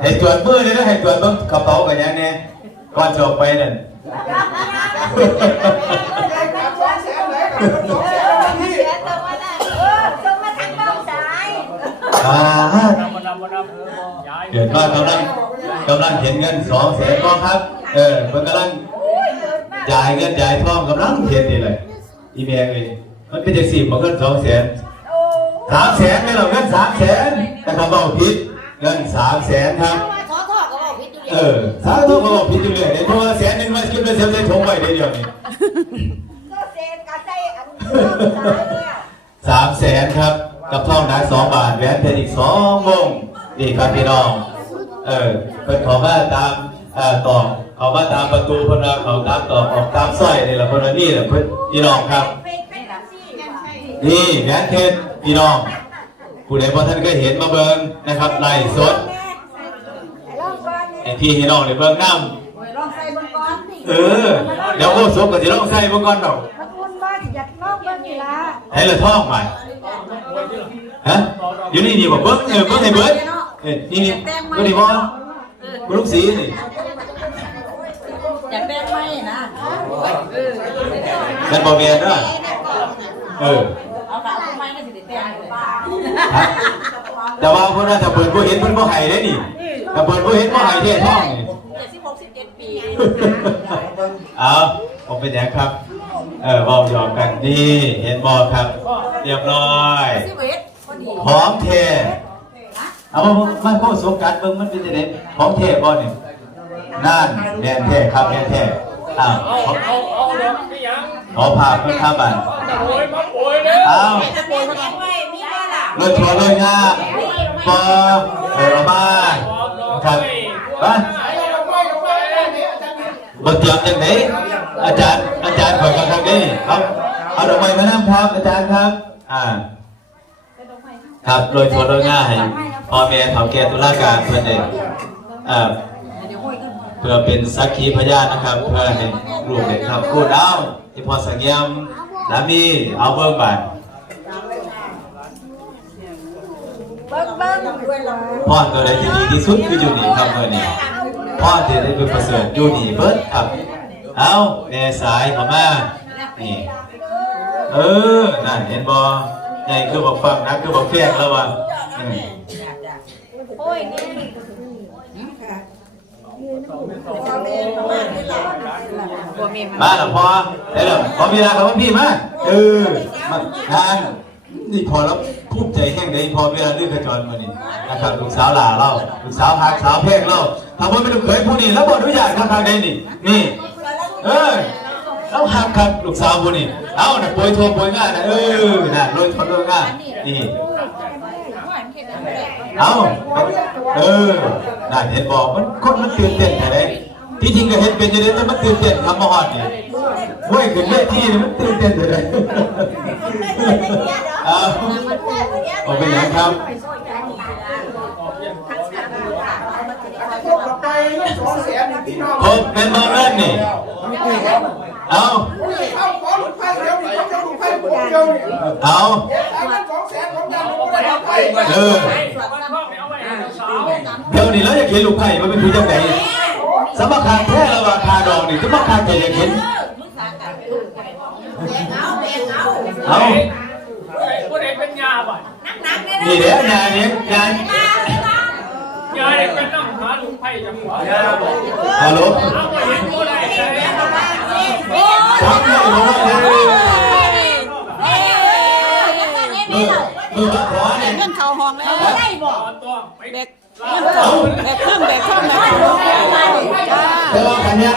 ให้ตรวจมือเลยนะให้ตรวจเบิ่งกระเป๋ากันยังเนี่ยก่อนจะออกไปนั่นอ่าเกิดว่ากำลังกำลังเห็นเงินสองแสนก็ครับ เออเพิ่นกำลังจ่ายเงินจ่ายทองกำลังเห็นนี่เลยอีเมียเอ้ยมันเป็นจังสี่บ่เงินสองแสนสามแสนไม่หรอกเงินสามแสนแต่เขาบอกผิด เงินสามแสนครับขอโทษก็บอกผิดอยู่เออสาธุเขาบอกผิดอยู่เลยเดี๋ยวโทรแสนหนึงมาคิดเป็นเสียเสียชงไว้เดี๋ยวเดียวนี้ก็เซนกระใจอันนี้สามแสนครับ กับทองหนักสองบาทแหวนเพชรอีกสองวงนี่ครับพี่น้อง เออเพิ่นเขอมาตามเอ่อตอกเขามาตามประตูเพนว่าเขาตามตอกออกตามสร้อยนี่แหละเพนว่านี่แหละเพิ่นพี่น้องครับนี่แหวนเพชรพี่น้อง ผู้ใดบ่ท่านก็เห็นมาเบิ่งนะครับไล่สดลองก่อนให้พี่ให้น้องได้เบิ่งน้ลองใส่บนก่อนำเออเดี๋ยวโอ้สมก็สิลองใส่เบิ่งก่อนดอกมันอุ่นบ้านอยากลองเบิ่งนี่ล่ะให้ละท่องไปฮะอยู่นี่นี่บ่เบิ่งเออเบิ่งให้เบิดเออนี่นี่เบิ่งนี่บ่บ่ลูกสีนี่อยากแบ่งไหมนะมันบ่แม่นเด้อเออ แต่ว่าเพิ่นว่าถ้าเปิดบ่เห็นเพิ่นบ่ให้เด้นี่ถ้าเปิดบ่เห็นบ่ให้เด้ท่องนี่เจ็ดสิบหกสิบเจ็ดปีเอาผมเป็นอย่างครับ เออเบาหยอกกันนี่เห็นบอครับ เรียบร้อยสิบเอ็ดพอดีหอมเทเอามามาเข้าสมกันเบิ่งมันเป็นยังไงหอมเทบ่เนี่ยนั่นแมนเทครับแมนเทอ้าวขอเอาเอาเดี๋ยวพี่ยังขอพาเพิ่นทำบันจะโวยมาโวยเด้ออ้าวจะ เป็นยังไงมีบ้านล่ะเลยทัวร์เลยงาปอเออมาครับบ้านบทเตรียมยังไงอาจารย์อาจารย์ขอกันทางนี้เอาเอาดอกไม้มานั่งครับอาจารย์ครับ อ่า ครับโรยถั่วโรยง่ายพ่อแม่เฒ่าแก่ตุลาการเพื่อนเองอ่าเพื่อเป็นสักขีพยานนะครับเพื่อให้ลูกเด็กครับพูดเอาที่พอสังเกตสามีเอาเบิ่งบาด เบิ่งเบิ่งด้วยล่ะพ่อตัวใดที่ดีที่สุดคืออยู่นี่ครับเมื่อนี้พ่อที่ได้เป็นประเสริฐอยู่นี่เบิดครับ เอาแม่สายเข้ามานี่เออน่าเห็นบอใหญ่คือบอกฟังนะคือบอกแฝงแล้วว่ะอืมโอ้ยนี่บ่มีมาแล้วพอได้แล้วพอมีเวลาครับพี่มาเออมางาน นี่พอแล้วภูมิใจแห้งเลยพอเวลาเรื่องกระจรมานี่นะครับลูกสาวหลาเราลูกสาวหักสาวแพงเราถ้าว่าไม่ต้องเคยผู้นี้แล้วบอกอนุญาตครับทางใดนี่นี่ เออเราหักครับลูกสาวผู้นี้เอาน่ะป่วยโทรป่วยง่านนะเออน่ะรถคนรถงานนี่เอาเออน่าเห็นบอกมันคนมันตื่นเต้นแต่ไหนที่จริงก็เห็นเป็นจะได้แต่มันตื่นเต้นทำมาหอดเนี่ยเว้ยขึ้นเวทีนี่มันตื่นเต้นแต่ไหน เอาเอาเป็นยังครับครบเป็นบอลเล่นนี่เอาเอาเออเดี๋ยวนี้แล้วอยากเห็นลูกไก่มันเป็นผู้จังไงสมคารแท้ระหว่างคาดองนี่สมคารใจอยากเห็นเอา ผู้ใดเป็นยาบ่ นี่เดี๋ยวยายเนี่ยยายยาเนี่ยเป็นน้ำหาลุงไผ่จังหวะฮัลโหลเอาไปเห็นผู้ใดใจครับเนี่ยผมว่าเออเออเออขอเนี่ยเงินเขาห้องแล้วต่อตัวไปเด็กเงินเขาเด็กเครื่องเด็กเครื่องเด็กเครื่องจ้าแต่ว่าคันเนี้ย